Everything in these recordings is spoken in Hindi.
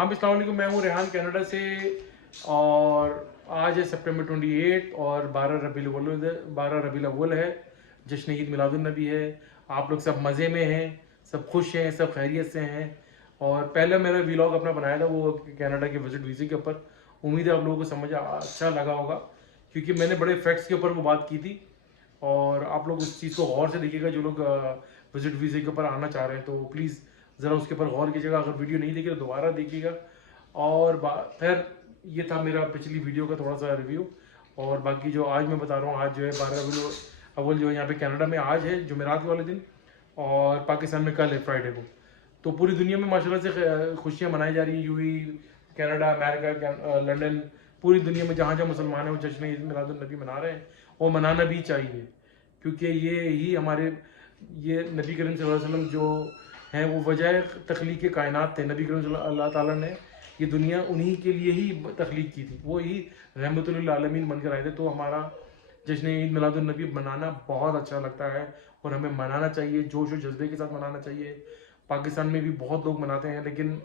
हाँ अस्सलाम वालेकुम, मैं हूँ रेहान कनाडा से। और आज है सितंबर 28 और 12 रबीउल अव्वल है। जश्न ईद मिलादुन नबी है। आप लोग सब मज़े में हैं, सब खुश हैं, सब खैरियत से हैं। और पहले मेरा व्लॉग अपना बनाया था वो कनाडा के विजिट वीज़े के ऊपर। उम्मीद है आप लोगों को समझ अच्छा लगा होगा, क्योंकि मैंने बड़े फैक्ट्स के ऊपर वो बात की थी। और आप लोग उस चीज़ को गौर से देखिएगा, जो लोग विजिट वीज़े के ऊपर आना चाह रहे हैं तो प्लीज़ ज़रा उसके ऊपर गौर कीजिएगा। अगर वीडियो नहीं देखी तो दोबारा देखिएगा। और फिर ये था मेरा पिछली वीडियो का थोड़ा सा रिव्यू। और बाकी जो आज मैं बता रहा हूँ, आज जो है 12 रबीउल अव्वल जो है यहाँ पे कनाडा में आज है जुमेरात वाले दिन, और पाकिस्तान में कल है फ्राइडे को। तो पूरी दुनिया में माशाल्लाह से खुशियाँ मनाई जा रही हैं। यूएई, कनाडा, अमेरिका, लंदन, पूरी दुनिया में जहाँ जहाँ मुसलमान हैं वो जश्न ईद मिलादुन नबी मना रहे हैं, और मनाना भी चाहिए, क्योंकि ये ही हमारे ये नबी करीम सल्लल्लाहु अलैहि वसल्लम जो हैं वो वजह तख्लीक कायनात थे। नबी करीम अल्लाह ताला ने ये दुनिया उन्हीं के लिए ही तख्लीक की थी, वो ही रहमतुल लिल आलमीन बनकर आए थे। तो हमारा जश्न ईद मिलादुन नबी मनाना बहुत अच्छा लगता है और हमें मनाना चाहिए, जोश और जज्बे के साथ मनाना चाहिए। पाकिस्तान में भी बहुत लोग मनाते हैं, लेकिन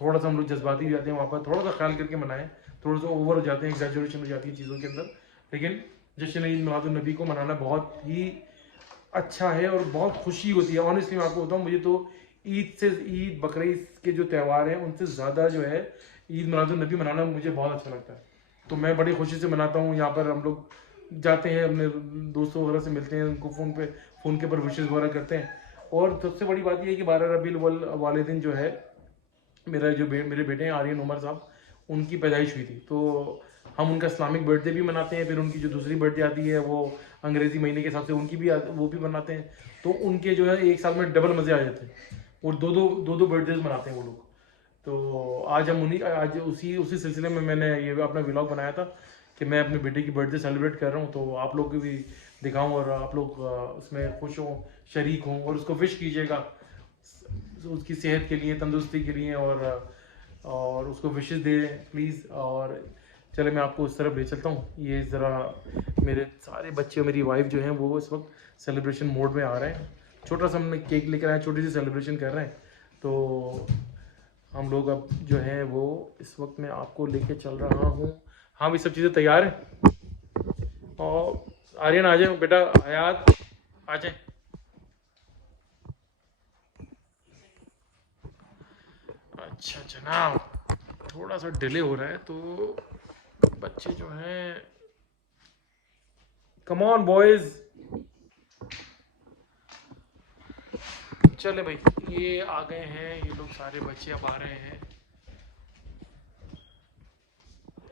थोड़ा सा हम लोग जज्बाती हो जाते हैं, वहाँ पर थोड़ा सा ख्याल करके मनाएं। थोड़ा सा ओवर हो जाते हैं, एग्जैजरेशन हो जाती है चीज़ों के अंदर। लेकिन जश्न ईद मिलादुन नबी को मनाना बहुत ही अच्छा है और बहुत खुशी होती है। ऑनेस्टली मैं आपको बताऊँ, मुझे तो ईद बकरीद के जो त्यौहार हैं उनसे ज़्यादा जो है ईद मिलादुन नबी मनाना मुझे बहुत अच्छा लगता है। तो मैं बड़ी खुशी से मनाता हूँ। यहाँ पर हम लोग जाते हैं, अपने दोस्तों वगैरह से मिलते हैं, उनको फ़ोन के ऊपर विशेज़ वगैरह करते हैं। और सबसे बड़ी बात यह है कि 12 रबीउल अव्वल वाले दिन जो है मेरा मेरे बेटे हैं आर्यन उमर साहब, उनकी पैदाइश हुई थी। तो हम उनका इस्लामिक बर्थडे भी मनाते हैं, फिर उनकी जो दूसरी बर्थडे आती है वो अंग्रेज़ी महीने के हिसाब से उनकी भी वो भी मनाते हैं। तो उनके जो है एक साल में डबल मज़े आ जाते हैं, और दो बर्थडेज मनाते हैं वो लोग। तो आज उसी उसी सिलसिले में मैंने ये अपना व्लॉग बनाया था कि मैं अपने बेटे की बर्थडे सेलिब्रेट कर रहा हूँ, तो आप लोग को भी दिखाऊं और आप लोग उसमें खुश हों, शरीक हों, और उसको विश कीजिएगा उसकी सेहत के लिए, तंदुरुस्ती के लिए, और उसको विशेस दे प्लीज़। और चले मैं आपको उस तरफ ले चलता हूँ। ये ज़रा मेरे सारे बच्चे और मेरी वाइफ जो हैं वो इस वक्त सेलिब्रेशन मोड में आ रहे हैं। छोटा सा हमने केक लेकर आए, छोटी सी सेलिब्रेशन कर रहे हैं। तो हम लोग अब जो है वो इस वक्त मैं आपको लेके चल रहा हूँ। हाँ भी सब चीज़ें तैयार हैं। और आर्यन आ जाए बेटा, हयात आ जाए। अच्छा जनाब, थोड़ा सा डिले हो रहा है तो बच्चे जो हैं, कम ऑन बॉयज, चले भाई, ये आ गए हैं, ये लोग सारे बच्चे अब आ रहे हैं।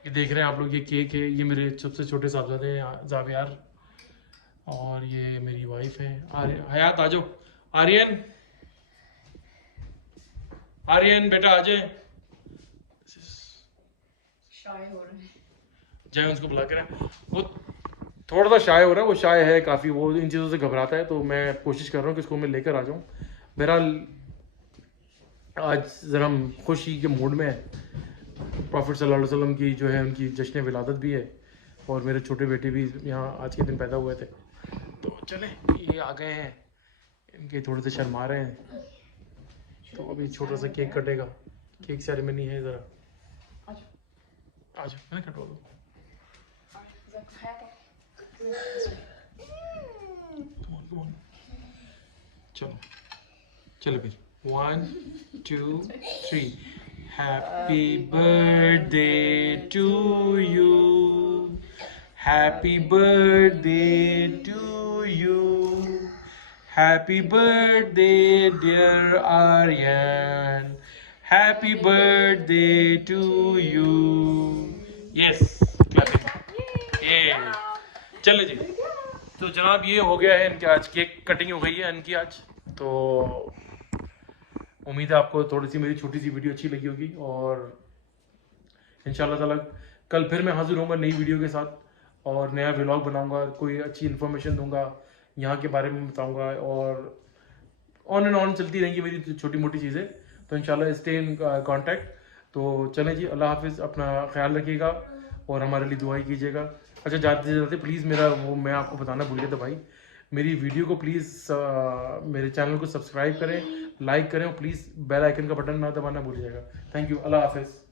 ये देख रहे हैं आप लोग, ये केक है, ये मेरे सबसे छोटे साहबजादे हैं जावियार, और ये मेरी वाइफ है हयात। आ जाओ आर्यन, आर्यन बेटा आ जाए। जय उसको बुला कर, वो थोड़ा सा शाय हो रहा है, वो शाय है काफ़ी, वो इन चीज़ों से घबराता है। तो मैं कोशिश कर रहा हूँ कि इसको मैं लेकर आ जाऊँ। बहरहाल आज ज़रा हम खुशी के मूड में है। प्रॉफिट सल्लल्लाहु अलैहि वसल्लम की जो है उनकी जश्न विलादत भी है, और मेरे छोटे बेटे भी यहाँ आज के दिन पैदा हुए थे। तो चले, ये आ गए हैं, इनके थोड़े से शर्मा रहे हैं, तो अभी छोटा सा केक कटेगा, केक सेरेमनी है। ज़रा आ जाओ, मैंने कटवा दो। चलो चलो फिर 1 2 3। Happy birthday to you, happy birthday to you, happy birthday dear Aryan, happy birthday to you. Yes, clapping. Yeah. चले जी, तो जनाब ये हो गया है इनके, आज केक कटिंग हो गई है इनकी आज। तो उम्मीद है आपको थोड़ी सी मेरी छोटी सी वीडियो अच्छी लगी होगी, और इंशाल्लाह ताला कल फिर मैं हाजिर होऊंगा नई वीडियो के साथ, और नया व्लॉग बनाऊंगा, कोई अच्छी इन्फॉर्मेशन दूंगा, यहाँ के बारे में बताऊंगा, और ऑन एंड ऑन चलती रहेंगी मेरी छोटी मोटी चीज़ें। तो इंशाल्लाह स्टे इन कॉन्टैक्ट। तो चलें जी, अल्लाह हाफिज़, अपना ख्याल रखिएगा और हमारे लिए दुआई कीजिएगा। अच्छा जाते जाते प्लीज़ मेरा वो मैं आपको बताना भूल गया था भाई, मेरी वीडियो को प्लीज़ मेरे चैनल को सब्सक्राइब करें, लाइक करें और प्लीज़ बेल आइकन का बटन ना दबाना भूलिएगा। Thank you. अल्लाह हाफिज़।